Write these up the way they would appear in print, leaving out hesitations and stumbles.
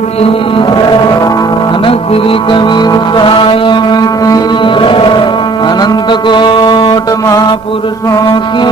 की अनंत श्री कबीर साहिब की अनंत कोट महापुरुषों की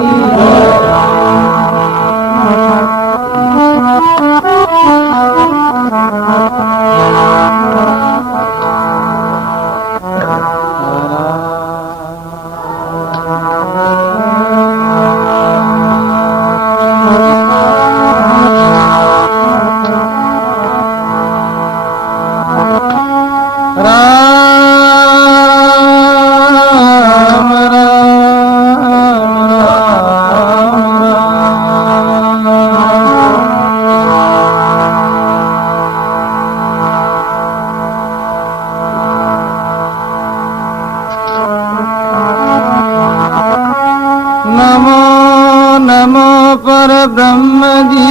ब्रह्म जी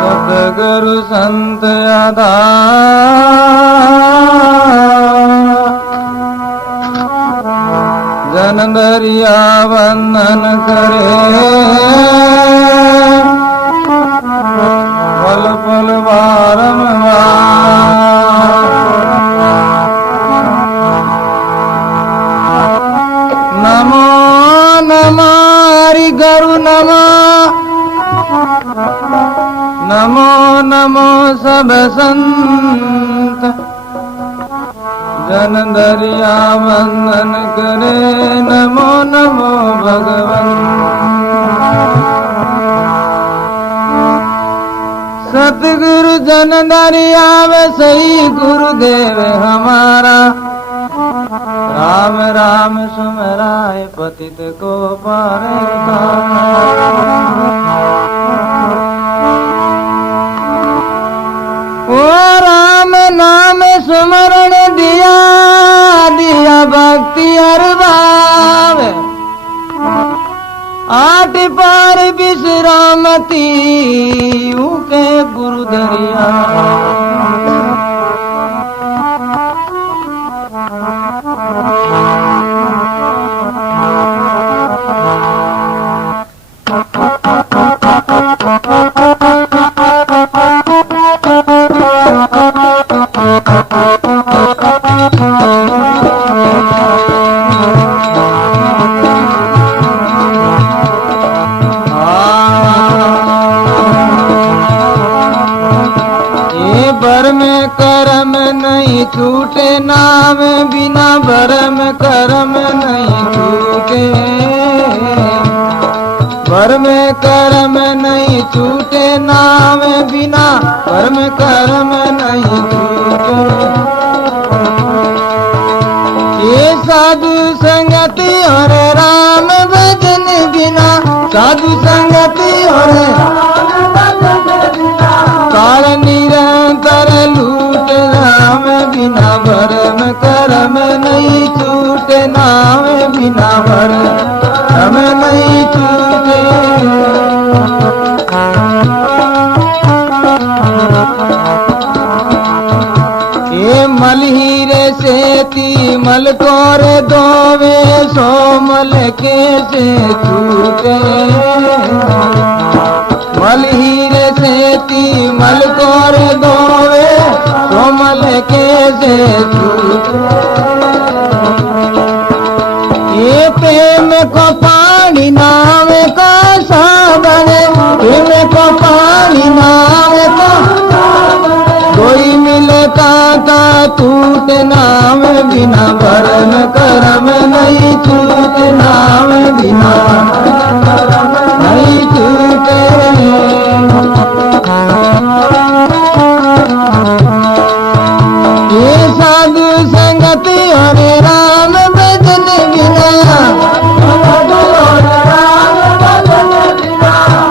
सतगुरु संत जन दरिया वंदन करे पल पल नमो नमः गरु नमो नमो सब संत जन दरिया वंदन करे नमो नमो भगवन सतगुरु जन दरिया वे सही गुरुदेव हमारा राम राम सुमराय पतित को पारे ओ राम नाम सुमरण दिया दिया भक्ति अरबाव आठ पार विश्रामती उके गुरु दरिया छूटे नाम बिना भरम करम नहीं छूटे भरम करम नहीं छूटे नाम बिना भरम करम नहीं छूटे ये साधु संगति और राम भजन बिना साधु संगति और काल निरंतर लूट नाम बिना भरम करम नहीं छूटे नाम बिना भरम नहीं छूटे ये मलहीरे सेती मल कोर दोवे सो मल के से छूटे मलहीरे सेती मल कोर दोवे कोमल के से ये प्रेम को पानी नाम का सागर प्रेम को पानी नाम का कोई मिलता का टूट नाम बिना भरम करम नहीं छूट नाम बिना नहीं छूटे ये साधु संगति हरे राम भजन बिना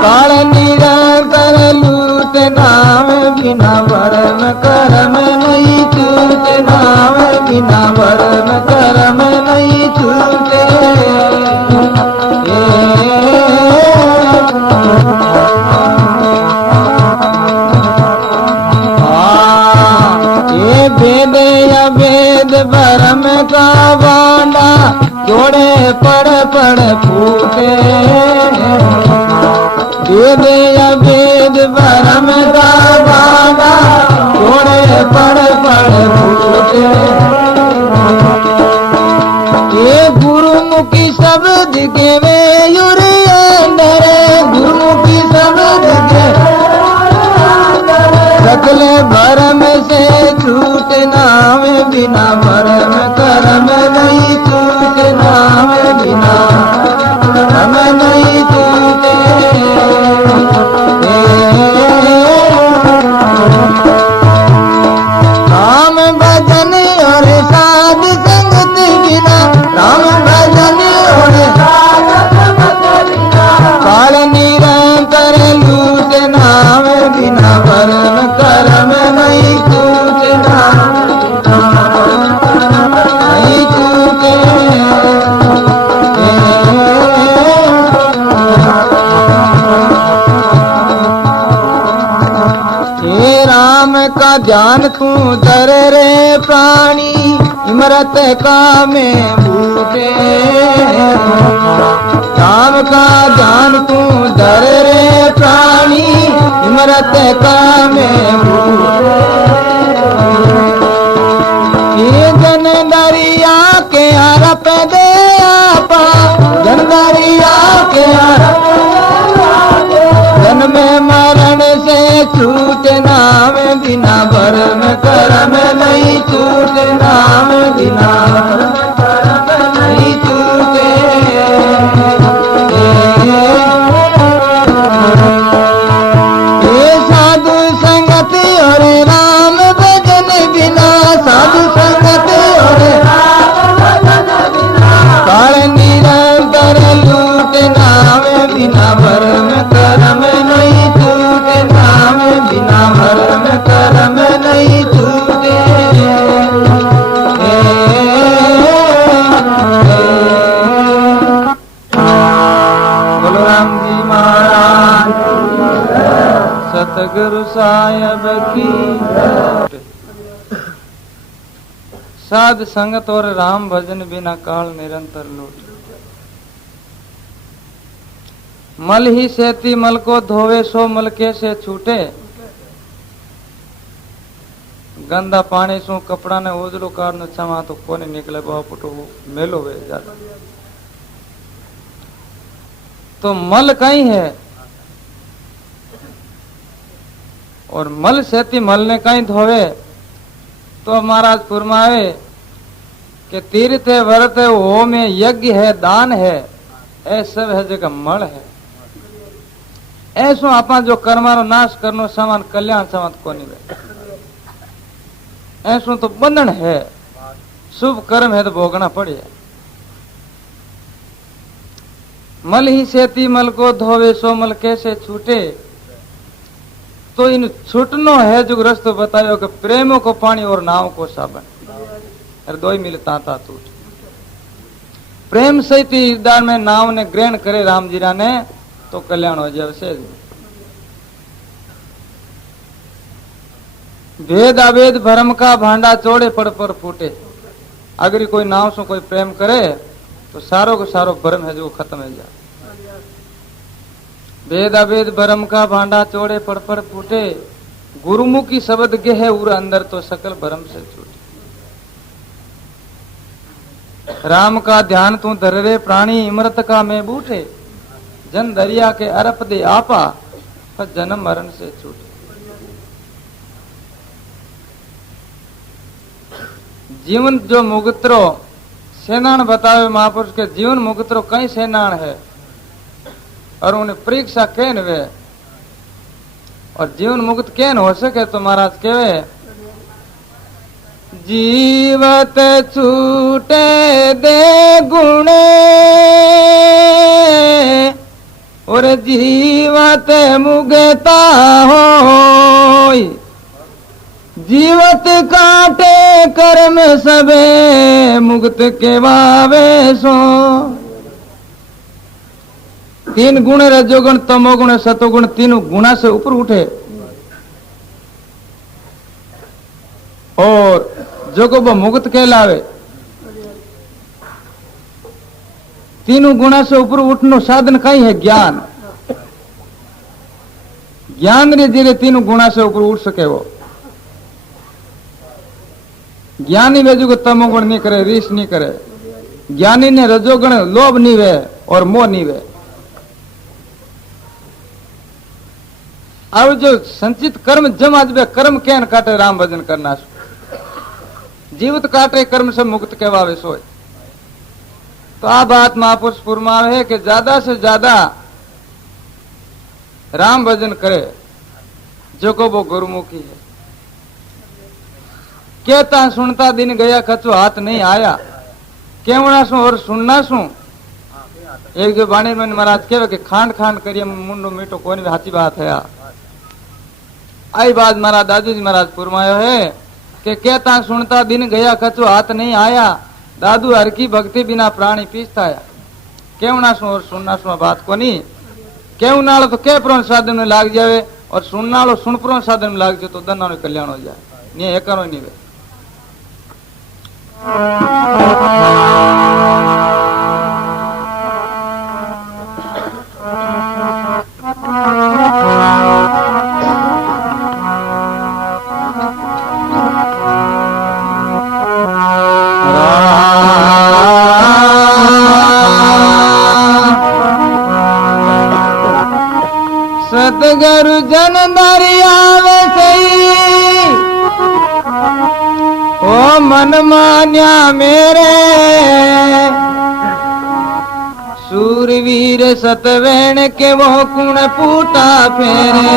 काल निरंतर लूट नाम बिना भरम करम नहीं छूटे नाम बिना भरम करम नहीं छूटे वेद या वेद भरम का बांडा जोड़े पड़ फूटे वेद या वेद साध भरम का बागा छोड़े पड़ पड़ फूटे। ये गुरुमुखी शब्द के वे युरी अंदर, गुरुमुखी शब्द के सकले भरम से छूटना में बिना भरम करम नहीं छूटना में बिना हम नहीं छूटे। राम भजन और साध संगत बिना, राम भजन और काल निरंतर लूट नाम बिना भरम करम नहीं छूटना नहीं छूटे। हे राम का ध्यान तू धर रे प्राणी, इमरत का में बूटे। राम का ध्यान तू धर रे प्राणी, इमरत का में बूटे। ये जन दरिया के अरप दे आपा, जन दरिया के अरप जन्म मरण से छूटना में बिना भरम करम नहीं छूटना में बिना करम नहीं छूटे। ये साधु संगत और राम भजन बिना, साधु संगत और काल निरंतर लूटना में बिना भरम करम नहीं छूटना में बिना भरम करम नहीं छूटे। बोलो राम जी महाराज सतगुरु साहिब की। साध संगत और राम भजन बिना काल निरंतर लूट। मल ही सेती मल को धोवे सो मल कैसे छूटे। गंदा पानी सु कपड़ा ने ओजलो काढ़ छमा तो कोने निकले बापुटो मेलो वे जाता। तो मल कहीं है और मल सेती मल ने कहीं धोवे। तो महाराज फरमावे कि तीर्थ है व्रत है होम है यज्ञ है दान है ऐ सब है जगह मल है। ऐसो आपा जो कर्मारो नाश करनो समान कल्याण समान कोनी वे। ऐसो तो बंधन है, शुभ कर्म है तो भोगना पड़े। मल ही सेती मल को धोवे सो मल कैसे छूटे। तो इन छूटनो है जो रस्तो बतायो कि प्रेमों को पानी और नाव को साबन, अरे दो ही मिलता था टूट। प्रेम सहित दान में नाव ने ग्रहण करे राम जीरा ने तो कल्याण हो जाए। भेद अभेद भरम का भांडा चौड़े पड़ पर फूटे। अगर कोई नाव से कोई प्रेम करे तो सारो को सारो भरम है जो खत्म हो जाए। भेद अभेद भरम का भांडा चौड़े पड़ पर फूटे। गुरुमुखी शब्द के है उर अंदर तो सकल भरम से छूटे। राम का ध्यान तू धर रे प्राणी इमरत का में बूठे। जन दरिया के अरप दे आपा पर जन्म मरण से छूटे। जीवन जो मुगतरो सेनान बतावे महापुरुष के जीवन मुगतरो कई सेनान है और उन्हें परीक्षा कैन वे और जीवन मुक्त कैन हो सके तो महाराज केवे जीवत छूटे दे गुणे और जीवत मुगता हो। जीवत काटे कर्म सबे मुक्त के वावे सो। तीन गुण रजोगुण तमोगुण सतोगुण तीनों गुणा से ऊपर उठे और जो को वो मुक्त कहलावे। तीनों गुणा से ऊपर उठनो साधन कई है ज्ञान। ज्ञान रे जीरे तीन गुणा से ऊपर उठ सके वो ज्ञानी वेजू को तमोगुण नहीं करे, रीस नहीं करे। ज्ञानी ने रजोगुण लोभ नहीं वे और मोह नहीं वे। अब जो संचित कर्म जम आज बे कर्म कैन काटे राम भजन करना जीवित काटे कर्म से मुक्त कहवावे सोए। तो आ बात महापुरुष फुरमावे है कि ज्यादा से ज्यादा राम भजन करे जो को वो गुरुमुखी है। कहता सुनता दिन गया कचो हाथ नहीं आया, केवना सु और सुनना सु। एक जो बाणी मन महाराज कहे कि खांड खांड करिए मुंडो मीठो कोई भी हाथी बात है। आई बात महाराज दादू जी महाराज फुरमायो है कि कहता सुनता दिन गया कचो हाथ नहीं आया, दादू हर की भक्ति बिना प्राणी पीसता है। केवना सु और सुनना सु बात को नहीं। केवनालो तो के प्रोन साधन में लाग जावे और सुननालो सुन प्रोन साधन में लाग जाए तो दन्ना नो कल्याण हो जाए। नहीं एक करो नहीं वे सतगुरु जन दरियावे सही ओ मन मान्या मेरे, सूरवीर सतवेण के वो कुण पूटा फेरे।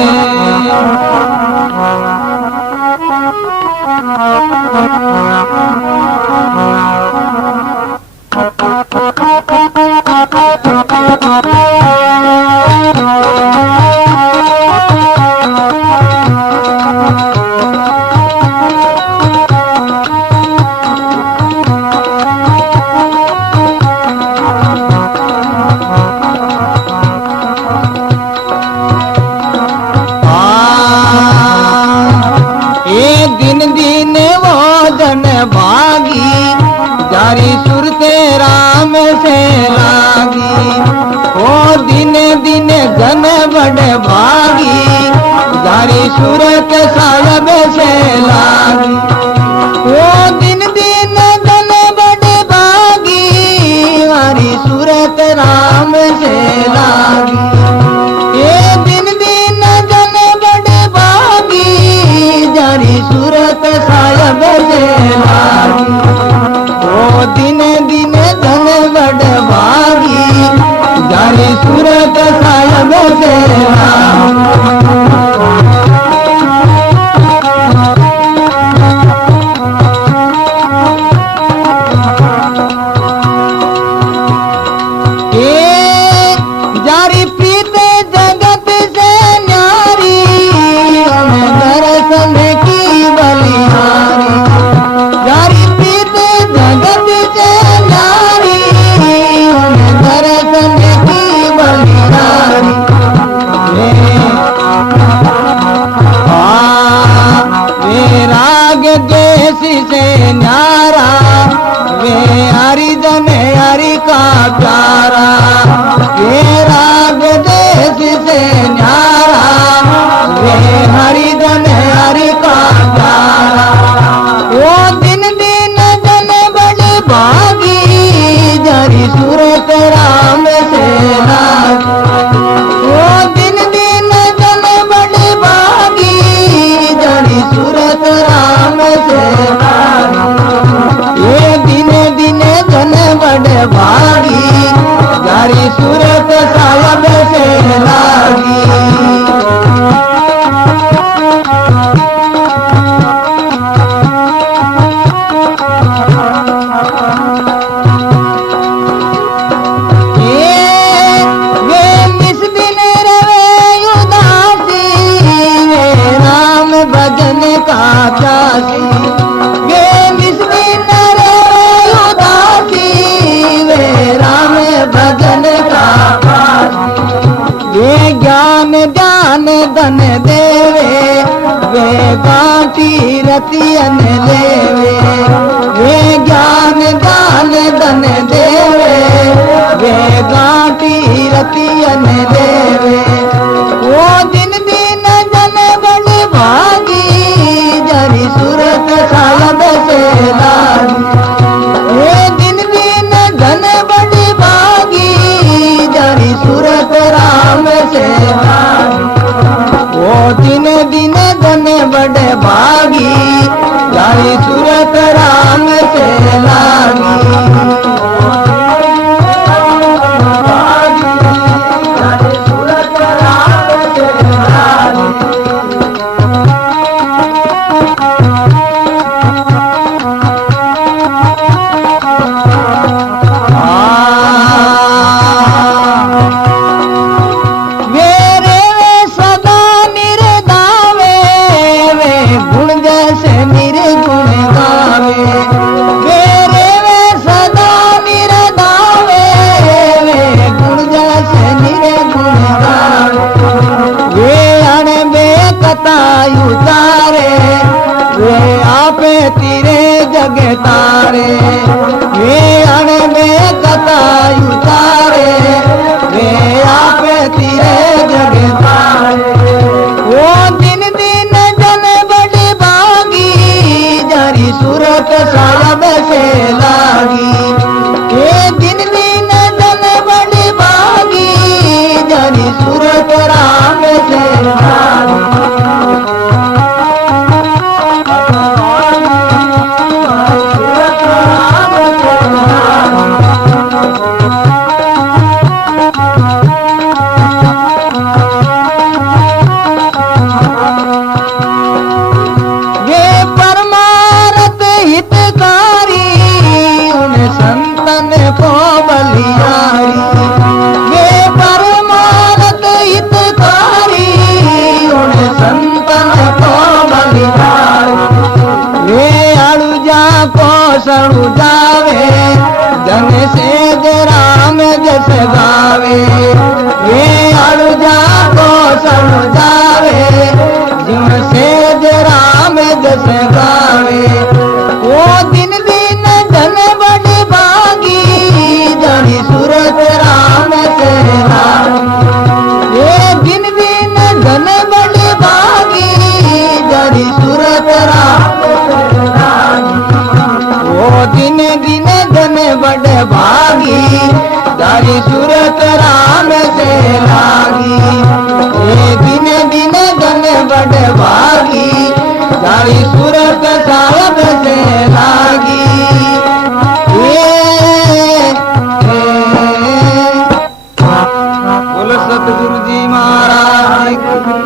जारी सुरते राम से लागी, ओ दिने दिने जन बड़े भागी, जारी सूरत साहब से लागी। ओ दिन दिन जन बड़े भागी, जारी सूरत राम से लागी। ये दिन दिन जन बड़े भागी, जारी सूरत साहब से लागी। ओ दिने दिने धन बड़ भागी, जारी सूरत साहब से जारी प्रीत जगत से न्यारी, दर्शन की बलिहारी। जारी प्रीत जगत से न्यारी, दर्शन की बलिहारी। वे राग देश से न्यारा, वे हरिजन हरि का प्यारा। वे राग देश से न्यारा, वे हरिजन हरि का प्यारा। वो दिन दिन जन बड़े भागी, जारी सूरत राम से लागी। वो दिन दिन जन बड़े भागी, जारी सूरत राम से लागी। ये दिने दिने जन बड़े भागी, जारी सूरत साहब से लागी। भजन का प्यासी, वे निस्दिन रे उदासी, वे राम भजन का प्यासी। वे ज्ञान ज्ञान धन देवे, वे बाटी रतियन लेवे। वे ज्ञान ज्ञान धन देवे, वे बाटी रतियन लेवे। वो दिन दिन भागी जारी सूरत सालब से लागी ये दिन दिन धन बड़ी भागी जारी सूरत राम से लागी वो दिन दिन धन बड़े भागी जारी सूरत राम से लागी उतारे वे आपे तीरे जग तारे वे अण में कथा उतारे वे आपे तीरे जग तारे वो दिन दिन जन बड़ी भागी जारी सूरत सालब से लागी ये दिन दिन जन बड़ी भागी जारी सूरत राम से लागी सणु जावे जन से राम जस गावे ये अड़ुजा को सणु जावे जन से राम जस गावे वो दिन दिन धन बड़ी भागी जानी सूरत राम से लागी ये दिन दिन धन बड़ी भागी जानी सूरत राम से लागी वो दिन दिन धन बड़ भागी जारी सूरत राम से लागी ये दिन दिन धन बड़ भागी जारी सूरत साहब से लागी बोलो सतगुरु जी महाराज की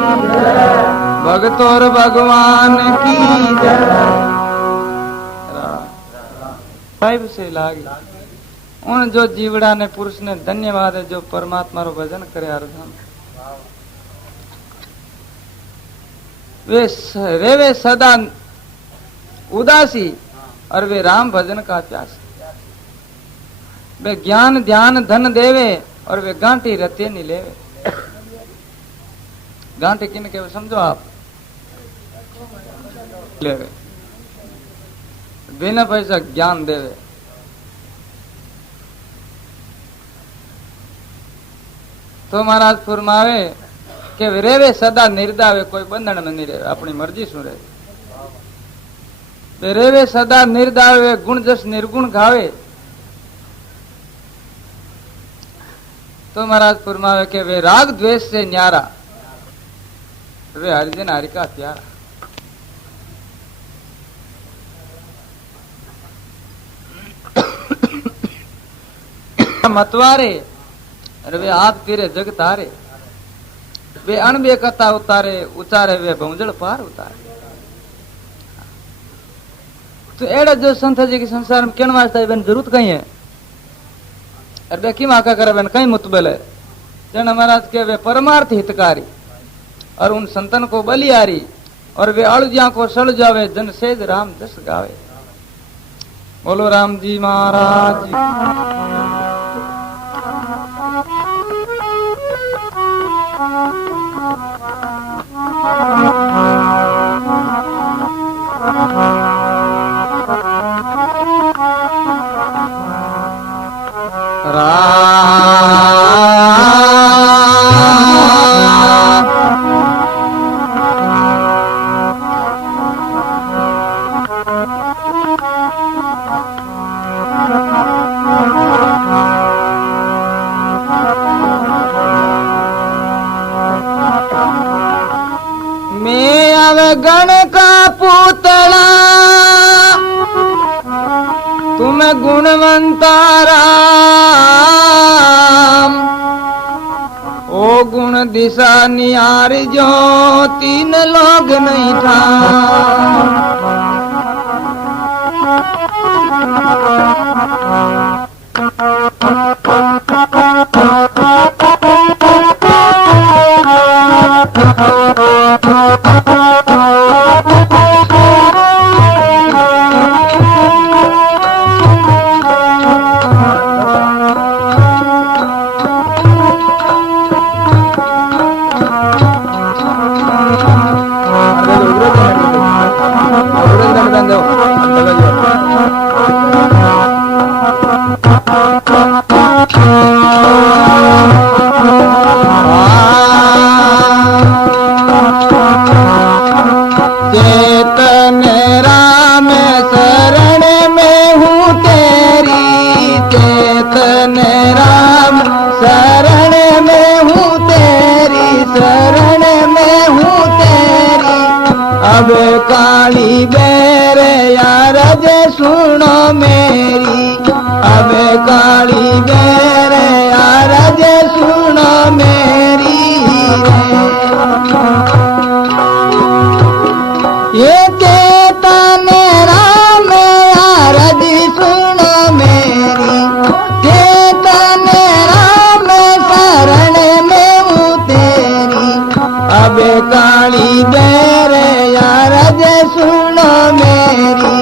भगत और भगवान की साहिब से लागी उन जो जीवड़ा ने पुरुष ने धन्यवाद है जो परमात्मा रो भजन करे अर्धम वे रेवे सदा उदासी और वे राम भजन का प्यास वे ज्ञान ध्यान धन देवे और वे गांठी रते नहीं लेवे गांठी किन के समझो आप लेवे बिना पैसा ज्ञान देवे तो महाराज फरमावे के रेवे सदा निर्दावे कोई बंधन में नहीं रहे अपनी मर्जी सु रहे रेवे सदा निर्दावे गुण जस निर्गुण गावे तो महाराज फरमावे के वे राग द्वेष से न्यारा वे हरिजन हरि का प्यारा मतवारे अरे वे आग तेरे जग तारे वे अणबे कथा उतारे उतारे वे भौजल पार उतारे तो एड़ा जो संत जी के संसार में कहने वास्ता है जरूरत कहीं है अरे वे की माका करे बेन कहीं मुतबल है जन महाराज के वे परमार्थ हितकारी और उन संतन को बलियारी और वे अड़ुजिया को सड़ जावे जन सेज राम जस गावे बोलो राम जी महाराज मैं आवे गण का पुतला तुम गुणवंता राम ओ गुण दिशा निहार जो तीन लोग नहीं था अब काली बेर यार जे सुनो मेरी अब काली बेर यार जे सुनो मेरी ये चेतन राम यार जी सुनो मेरी चेतन राम शरण में हूँ तेरी अब काली बेर यार जे सुनो मेरी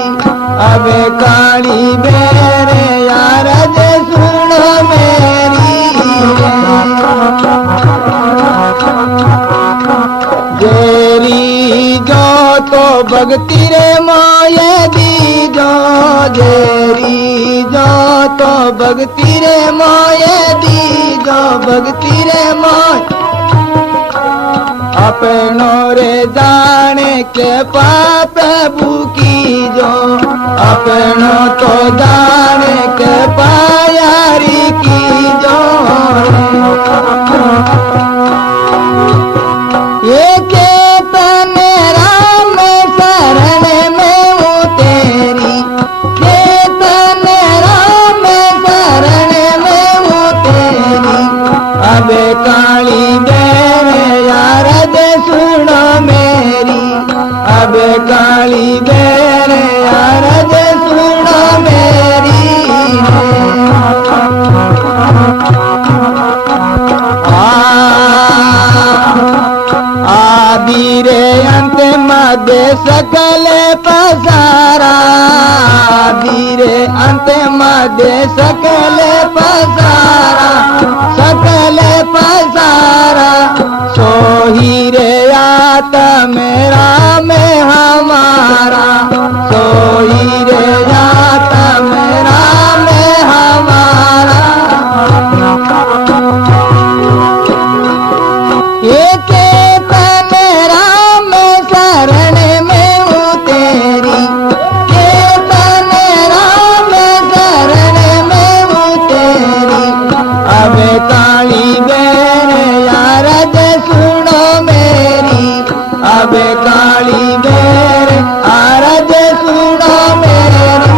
अब काली बेर यार जे सुनो मेरी जेरी जो तो भक्ति रे मोये दी जो जेरी जो तो भक्ति रे मोये दी जो भक्ति रे मोय अपनो रे जाने के पाप भूकी जो अपनो तो जाने के पायारी की जो ये चेतन राम शरण में हूँ तेरी चेतन राम शरण में हूँ तेरी अब काली बेर यार जे सुनो मेरी अब काली बेर यार जे सुनो मेरी आदि रे अंत मध्य सकल पसारा आदि रे अंत मध्य सकल पसारा सकल पसारा सोही रे आत्म राम हमारा सोही रे आत्म राम हमारा ये चेतन राम शरण में हूँ तेरी चेतन राम शरण में हूँ तेरी अब काली बेर यार जे सुनो मेरी अब काली बेर यार जे सुनो मेरी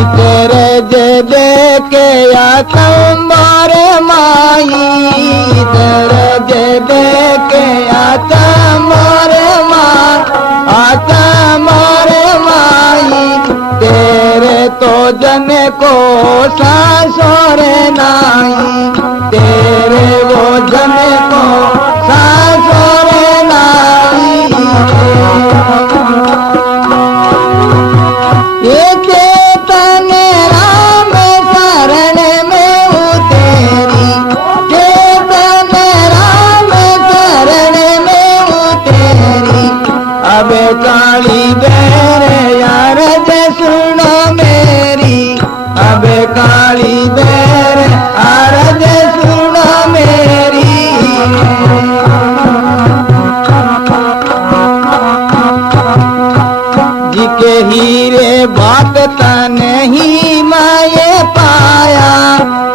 इतरे जे देखे या तुम्हारे माई इतरे जे देखे या तुम्हारे माई तुम्हारे माई तेरे तो जन को सासोरे नाई तेरे वो जन को सासोरे नाई ये चेतन राम शरण में हूँ तेरी चेतन राम शरण में हूँ तेरी अब काली बेर यार जे सुनो मेरी अब काली बेर यार जे सुनो मेरी के हीरे बात तने ही माये पाया,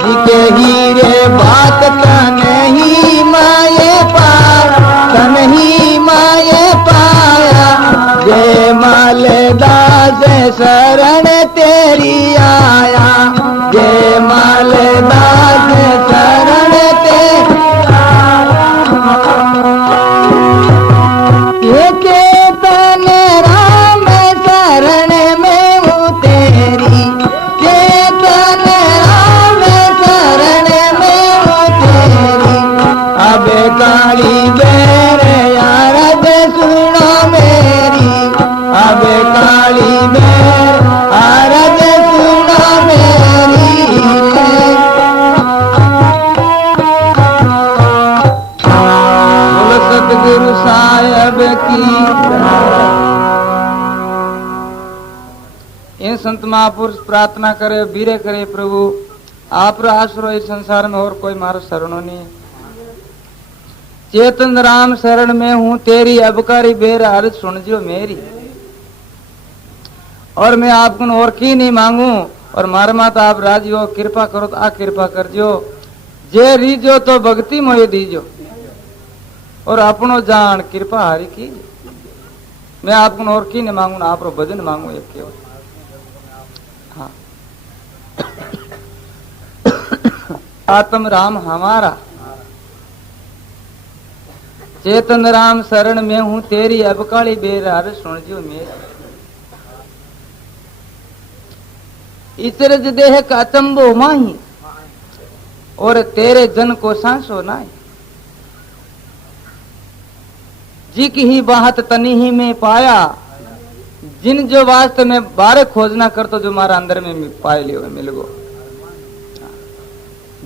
जी के हीरे बात तने ही माये पाया, तने ही माये पाया। जय मालदास शरण तेरी आया, जय मालदास शरण तेरी ये चेतन राम शरण में हूँ तेरी, चेतन राम शरण में हूँ तेरी। अब काली बेर यारद सुनो मेरी, अब काली बेर आरद सुनो मेरी। बोलो सतगुरु साहब की। इन संत महापुरुष प्रार्थना करे बीरे करे प्रभु आप रो आसरो इस संसार में और कोई मारो शरणो नहीं। चेतन राम शरण में हूँ तेरी, अबकारी बेर अर्ज सुन जो मेरी। और मैं आपको और की नहीं मांगू, और मार माता आप राजी हो कृपा करो तो आ कृपा कर जो। जे रीजो तो भक्ति मोह दीजो, और अपनो जान कृपा हारी की। मैं आपको और की नहीं मांगू ना, आप रो भजन मांगू एक केवल। हाँ आत्म राम हमारा, चेतन राम शरण में हूँ तेरी, अबकाली बेर हर सुन जो मेरी। इचरज देह का अचंबो माही, और तेरे जन को सांसो नाई। जी की ही बात तनी ही में पाया, जिन जो वास्तव में बारे खोजना कर तो जो मारा अंदर में पाए लियो मिल गो।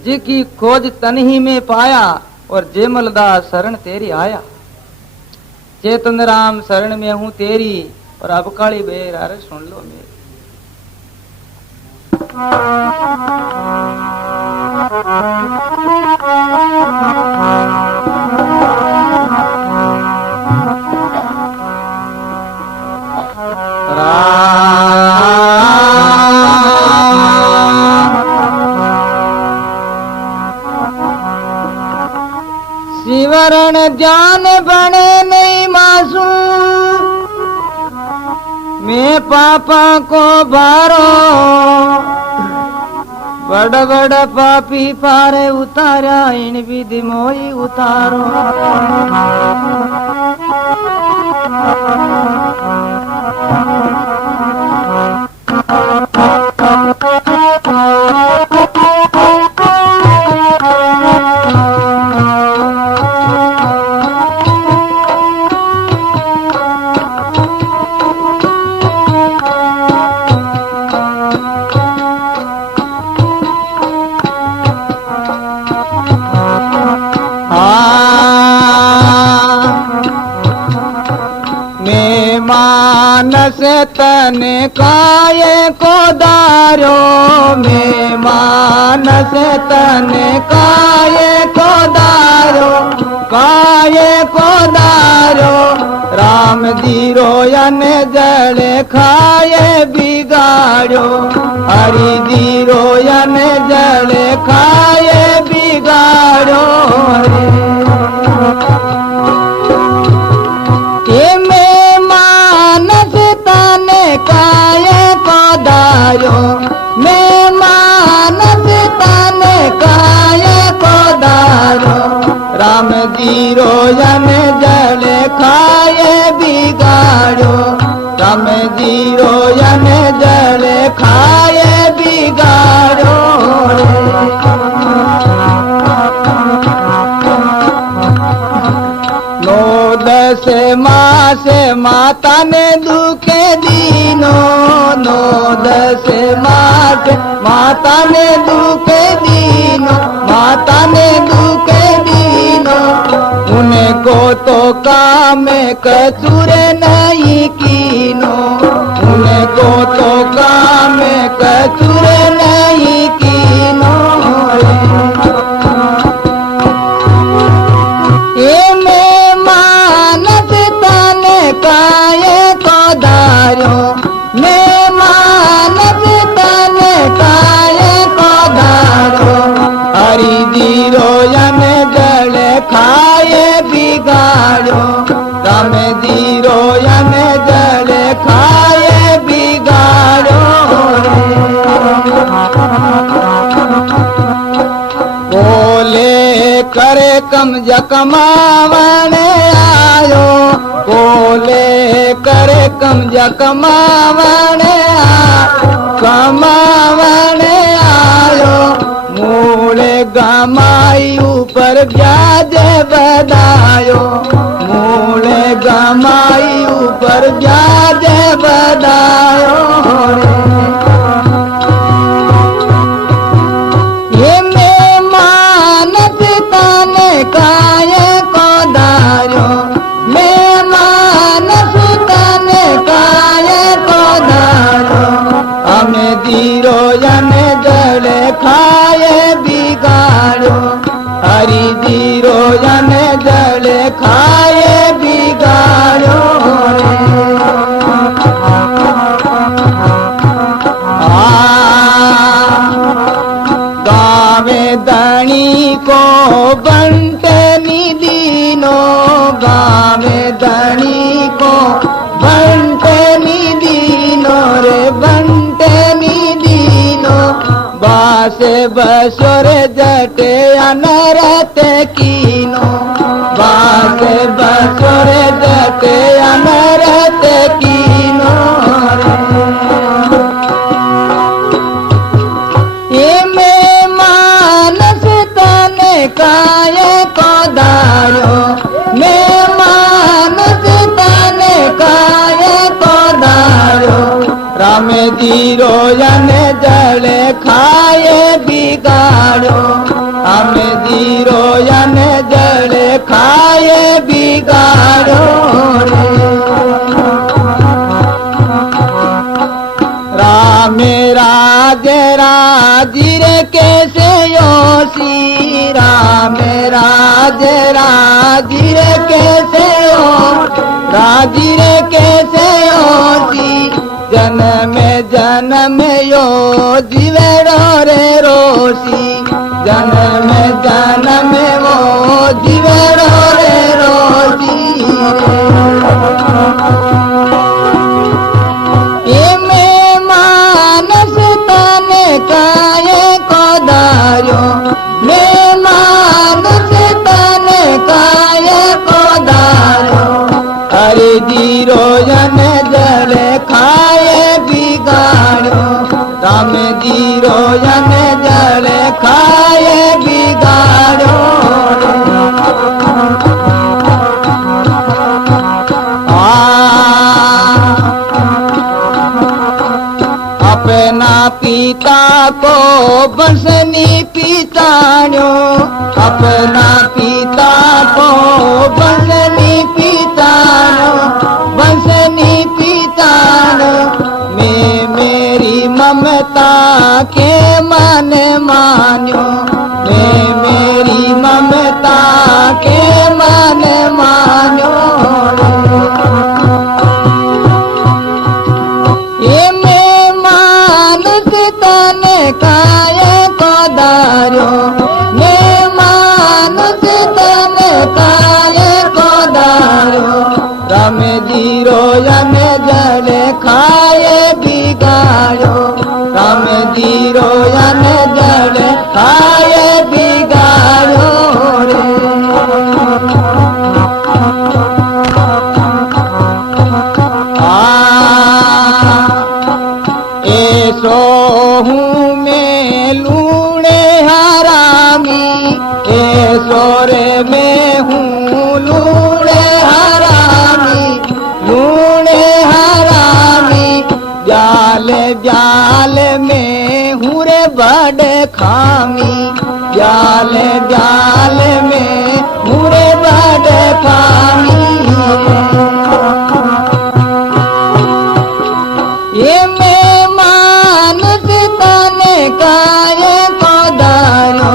जी की खोज तनी ही में पाया, और जेमलदास शरण तेरी आया। चेतन राम शरण में हूँ तेरी, और अब काली बेर अरे सुन लो मेरी। शिवरण ध्यान बने नहीं मासू, मैं पापा को भारो। बड़ बड़ पापी पारे उतारा, इन विधि मोही उतारो। मानस तने काये को दारो, मैं मानस तने काये को दारो, काये को दारो। राम दीरो यन जड़े खाए बिगाड़ो, हरि दीरो यन जड़े खाए बिगाड़ो। काये को दारो, मैं मानस तने काये को दारो। राम दीरो यन जले खाए बिगाड़ो, राम दीरो यन जले खाए बिगाड़ो। नो दस मास माता ने दुखे दीनो, नो दस मास माता ने दुखे दीनो, माता ने दुखे दीनो। उनको तो काम कसूर नहीं कीनो, उनको तो काम कसूर नहीं कीनो। काये को दारो, करे कमजा कमावने आयो, बोले करे कमजा कमावने कमावने आयो, मूले गमाई ऊपर ब्याज बधायो, मूले गमाई ऊपर ब्याज बधायो रे। ये में मानस तने काय को धार्यो, मैं मानस तने काय को धार्यो, हमें दीरो जने जले खाए बिगाड़ो, हरि दीरो जने जले खाए बिगाड़ो रे। गावे धनी को बंटे निदीनो, गावे धनी को बंटे निदीनो रे, बंटे निदीनो, बासे बसोर जटे अनरत कीनो, बासे बसोर जटे अनरत कीनो रे। ये में मानस तने काय को धार्यो, मैं मानस तने काय को धार्यो, राम दीरो जने जले खाए बिगाड़ो, हम दीरो जने जले खाए बिगाड़ो रे। राम राज राजिरे कैसे योसी, राम राज राजिरे कैसे हो, राजिरे कैसे योसी, जन्म यो जीवेरो रे रोसी, जन्म वो जीवेरो रे रोसी रे। में मानस तने काय को धार्यो, मैं मानस तने काय को धार्यो, हरि दीरो जने जले खाए बिगाड़ो, राम दीरो जने जले खाए बिगाड़ो रे। अपना पिता को बंसनी पिताण्यो, अपना पिता को बंसनी पिताण्यो, बंसनी पिताण्यो, मैं मेरी ममता के मन मान्यो, मैं मेरी ममता के मन मान्यो रे। ये में मानस तने काय को धार्यो, मैं मानस तने काय को धार्यो, राम दीरो जने जले खाए बिगाड़ो, राम दीरो जने जले खाए बिगाड़ो रे। ऐसो हूँ मैं लूणे हरामी, ऐसो रे मैं हूँ लूणे हरामी, लूणे हरामी, जाल जाल में हूँ रे बड़ खामी, जाल जाल में हूँ रे बड़ खामी। ये में मानस तने काय को धार्यो,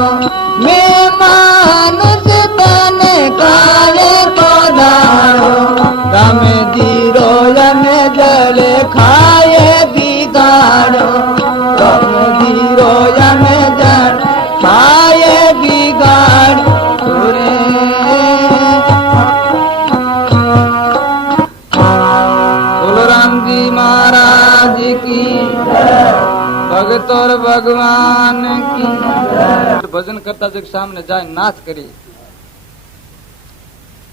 मैं मानस तने काय को धार्यो, राम दीरो जने जले खाए बिगाड़ो, राम दीरो जने जले खाए बिगाड़ो रे। भगत और भगवान की भजन करता जो सामने जाए नाच करी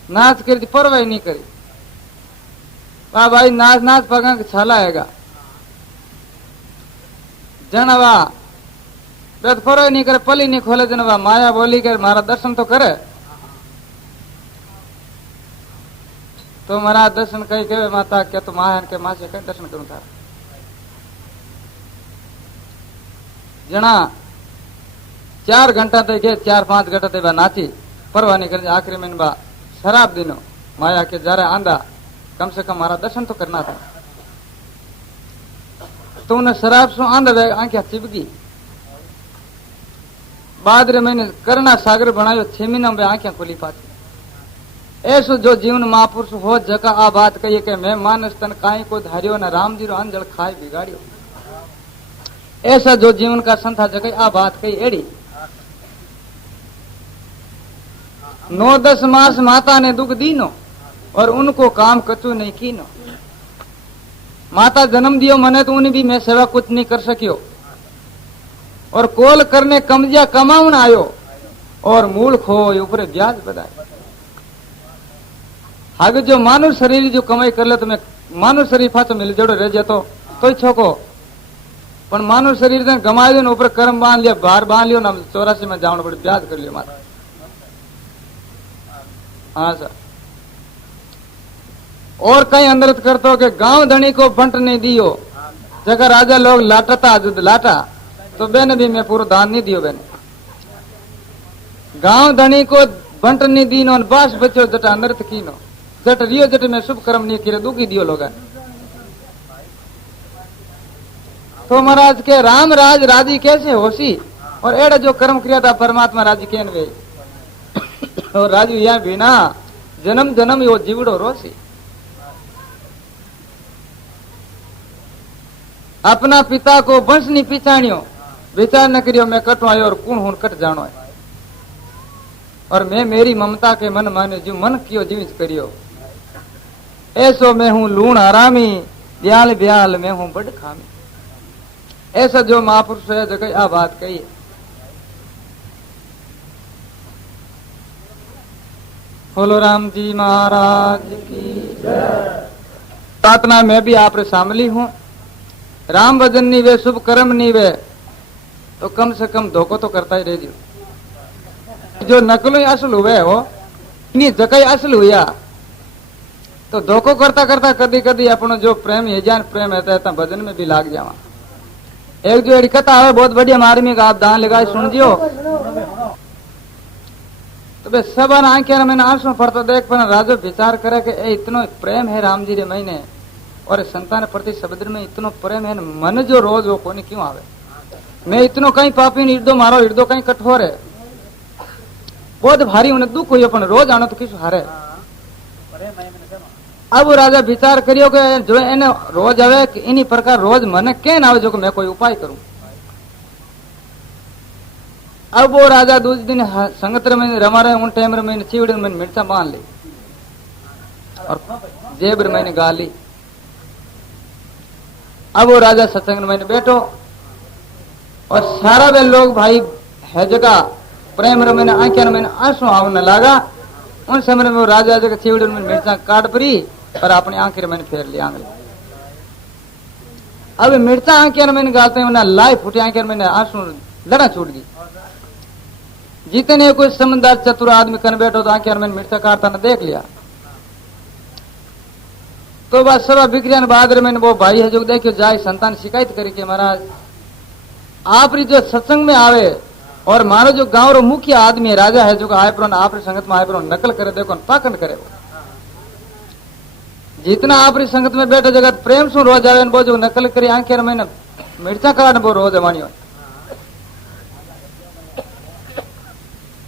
नाच कर परवाह नहीं करी। वाह भाई नाच नाच पगा के छाला आएगा जनवा रथ परवाह नहीं करे, पली नहीं खोले जनवा माया बोली कर मारा दर्शन तो करे। तो मारा दर्शन कही के माता क्या तो माया के माँ से कहीं दर्शन करूं था जना 4 घंटा तक गए, 4-5 घंटा तक नाची परवाह नहीं कर। आखिरी में बा शराब दिनो माया के जरा आंदा कम से कम हमारा दर्शन तो करना था। तो उन्हें शराब सो आंदा आंखें चिपकी। बाद रे मैंने करना सागर बनायो 6 महीना में आंखें खुली पाती। ऐसो जो जीवन महापुरुष हो जका आ बात कही के मैं मानस तन काई को धारियो न राम जी रो अंजल खाए बिगाड़ियो। ऐसा जो जीवन का संत था जका आ बात कही एड़ी। 9-10 मास माता ने दुख दीनो और उनको काम कचू नहीं कीनो। माता जन्म दियो मने तो उन्हें भी मैं सेवा कुछ नहीं कर सकियो और कोल करने कमजिया कमाउन आयो और मूल खो ऊपर ब्याज बधाए। आगे जो मानव शरीर जो कमाई कर ले तो मैं मानव शरीर पाछो मिल जड़ो रह जातो तो छोको पण मानव शरीर ने गमाई दो ऊपर कर्म बांध लिया, बाहर बांध लियो ना 84 में जावण पड़े ब्याज कर लियो माता। हाँ सर और कई अंदर करतो के गांव धनी को बंट नहीं दियो जगह राजा लोग लाटता लाटा तो बेने भी मैं पूरा दान नहीं दियो। बेने गांव धनी को बंट नहीं दीनो बास बचो जट अनर्थ कीनो जट रियो जट में शुभ कर्म नहीं किरे दुखी दियो लोग। तो महाराज के राम राज राजी कैसे होसी और एड़ा जो कर्म क्रिया था परमात्मा राजी केन वे और राजू या बिना जन्म जन्म यो जीवड़ो रोसी। अपना पिता को वंश नहीं पिछाणियो विचार न करियो मैं कटो आयो और कौन हूं कट जानो है और मैं मेरी ममता के मन माने जो मन कियो जीवित करियो। ऐसो मैं हूं लूण हरामी ब्याल ब्याल मैं हूं बड़ खामी। ऐसा जो महापुरुष है जगह आ बात कही है। बोलो राम जी महाराज की जय। प्रार्थना मैं भी आप शामिली हूं। राम भजन नहीं वे शुभ कर्म नहीं वे तो कम से कम धोखो तो करता ही रह दियो। जो नकलो ही असल हुए हो इन्हीं जगह असल हुआ तो धोखो करता करता कदी कदी अपनो जो प्रेम यजान प्रेम है तो भजन में भी लाग जावा। एक जो एड़ी कथा है बहुत बढ़िया मार्मी का आप दान लगाए सुन जियो तो बे सब आंखें मैंने आंसू पड़ता देख पर राजो विचार करे कि इतनो प्रेम है राम जी रे महीने और संतान प्रति शब्द में इतनो प्रेम है मन जो रोज वो कोनी क्यों आवे। मैं इतनो कहीं पापी निर्दो मारो हृदय कहीं कठोर है बहुत भारी उन्हें दुख हुई अपन रोज आनो तो किस हारे। अब राजा विचार करियो कि जो एने रोज आवे कि इन्हीं प्रकार रोज मन केन आवे जो कि मैं कोई उपाय करूं। अब वो राजा दूसरे दिन संगत में रमा रहे उन टाइम में चिवड़े में मिर्चा बांध ली और जेब मैंने गा ली। अब वो राजा सत्संग में बैठो और सारा वे लोग भाई है जगह प्रेम रमन आंखें में आंसू आवने लगा। उन समय में वो राजा जगह चिवड़े में मिर्चा काट पड़ी और अपनी आंखें मैंने फेर लिया आंगली। अब मिर्चा आंखें मैंने गालते हैं उन्हें लाई फूटी आंखें मैंने आंसू लड़ा छूट गई। जितने कोई समझदार चतुर आदमी कर बैठो तो आंखें मैंने मिर्चा काटता न देख लिया तो बस सब बिक्रियान बाद मैंने वो भाई है जो देखियो जाए संतान शिकायत करी के महाराज आप जो सत्संग में आवे और मारो जो गांव रो मुख्य आदमी है राजा है जो आए पर आप संगत में आए पर नकल करे देखो पाखंड करे वो जितना आप संगत में बैठे जगत प्रेम सु रोज आवे वो जो नकल करी आंखें मैंने मिर्चा काट वो रोज अवाणियो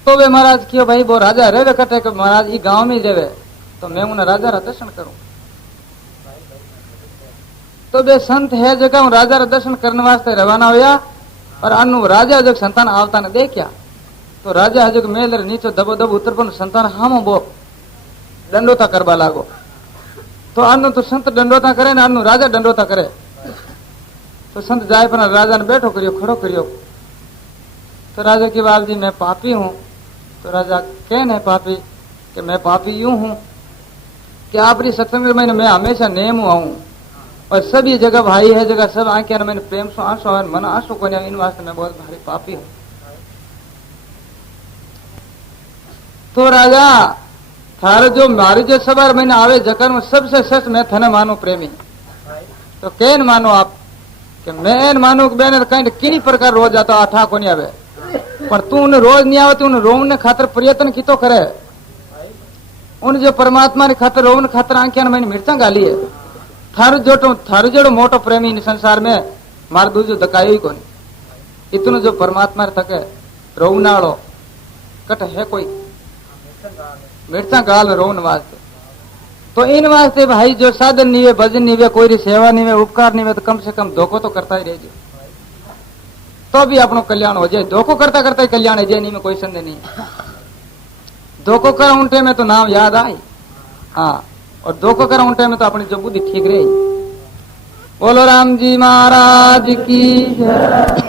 तो वे महाराज क्यों भाई वो राजा रहे कटे कि महाराज ये गांव में रहे तो मैं उन्हें राजा रा दर्शन करूं। तो वे संत है जगह राजा रा दर्शन करने वास्ते रवाना होया और अनु राजा जब संतान आवता ने देखा तो राजा जब मेल नीचे दबो दब उतर पर संतान हामो बो दंडोता करवा लागो तो अनु तो संत दंडोता करे ने अनु राजा दंडोता करे तो संत जाए पर राजा ने बैठो करियो खड़ो करियो तो राजा की बाप जी मैं पापी हूं तो राजा कहन है पापी कि मैं पापी यूं हूं कि आपरी सत्संग में मैं हमेशा नेम आऊं और सभी जगह भाई है जगह सब आंखें मैंने प्रेम से आंसू आवे मन आंसू को इन वास्ते मैं बहुत भारी पापी हूं। तो राजा थारे जो मारी जो सवार मैंने आवे जकर में सबसे सच मैं थने मानो प्रेमी तो कैन मानो आप कि मैं एन मानो कि बेन कहीं किनी प्रकार रोज आता आठा को नहीं आवे पर तू उन्हें रोज नहीं आवे तू उन्हें रोम ने खातर प्रयत्न की तो करे उन जो परमात्मा ने खातर रोम खातर आंखें मैंने मिर्चा गाली है थारो जोड़ो मोटो प्रेमी इन संसार में मार दूजो दकायो ही कोनी इतनो जो परमात्मा थके रोवनाड़ो कट है कोई मिर्चा गाल रोवन वास्ते तो इन वास्ते भाई जो साधन नहीं वे भजन नहीं वे कोई सेवा नहीं वे उपकार नहीं वे तो कम से कम धोखो तो करता ही रहे तो भी अपनो कल्याण हो जाए धोखो करता करता ही कल्याण है जाए नहीं में कोई संदेह नहीं धोखो कर उनटे में तो नाम याद आई हाँ और धोखो कर उनटे में तो अपनी जो बुद्धि ठीक रही। बोलो राम जी महाराज की जय।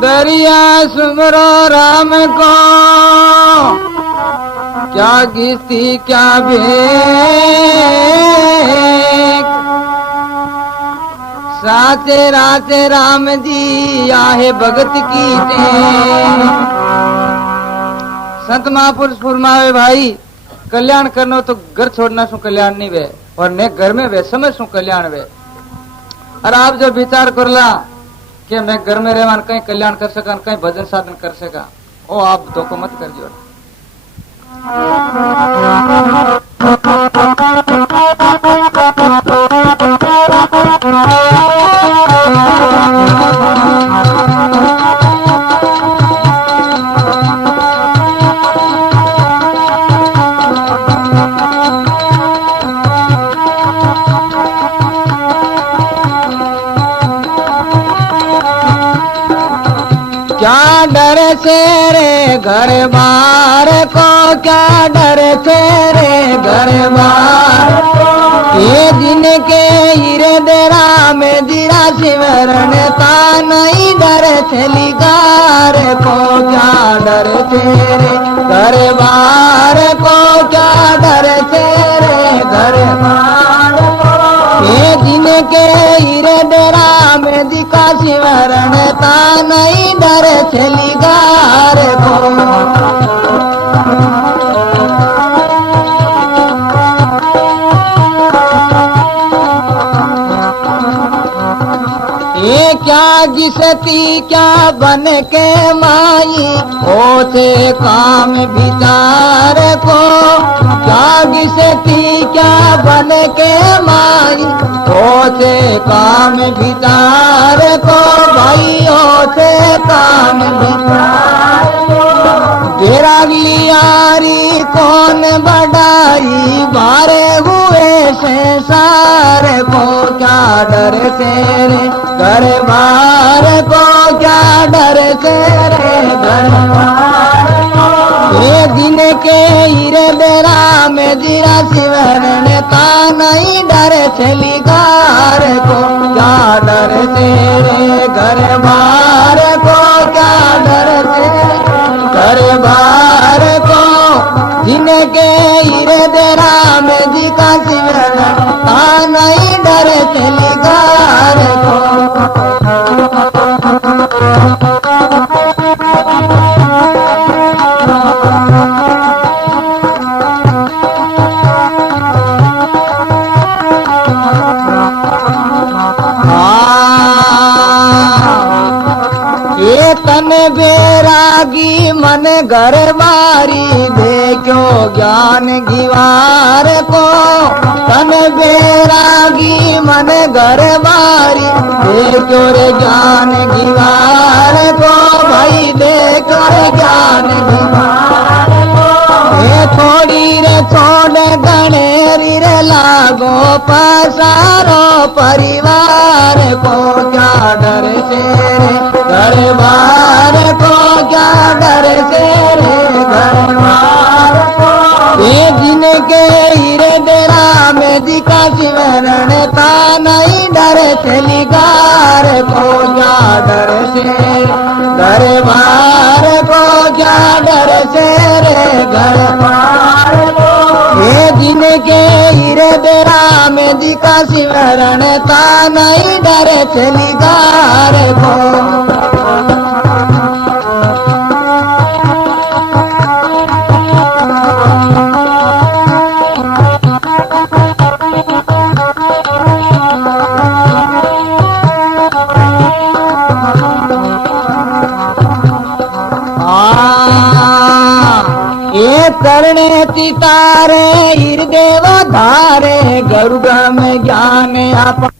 दरिया सुमरो राम को क्या गीती क्या भेक साचे राचे राम जी आहे भगत की टेक। संत महापुरुष फुरमावे भाई कल्याण करनो तो घर छोड़ना सु कल्याण नहीं वे और ने घर में वे समय सु कल्याण वे। और आप जो विचार करला कि मैं घर में रहमान कहीं कल्याण कर सका कहीं भजन साधन कर सका ओ आप धोखो मत कर जो। क्या डर से रे घर बार को क्या डर से रे घर बार को ये दिन के हृदय में दिरा सिमरण ता नहीं डर से लिगार को क्या डर से रे घर बार को क्या डर से रे घर बार को ये दिन के हृदय में दिखा सिमरण ता नहीं डर चली गार को। ये क्या जिसती क्या बन के माई होते काम विचार को क्या जिसती क्या बन के माई होते काम विचार को भाई होते काम विचार को तेरा लियारी कौन बढ़ाई बारे हुए संसार को क्या डर तेरे घर बार को क्या डर तेरे घर बार को ये दिन के हृदय में दिरा सिमरण का नहीं डर चली गार को क्या डर तेरे घर बार को क्या डर तेरे घर बार को दिन के हृदय में दिखा सिमरण का नहीं डर चली गार को। बैरागी मन घर बारी देखो ज्ञान गिवार को तन बैरागी मन घर बारी देखो रे ज्ञान गिवार को भाई देखो रे ज्ञान गिवार को ये थोड़ी रे छोड़ गणेरी रे लागो पसारो परिवार को क्या डर से रे घरबार को क्या डर से रे घरबार को ये जिनके हृदय में दिखा सिमरण का नहीं डर से लिगार को क्या डर से घरबार को क्या डर से रे घरबार को ये जिनके हृदय में दिखा सिमरण का नहीं डर से लिगार को ये करणे तितारे हृदय धारे गरुड़ में ज्ञान आप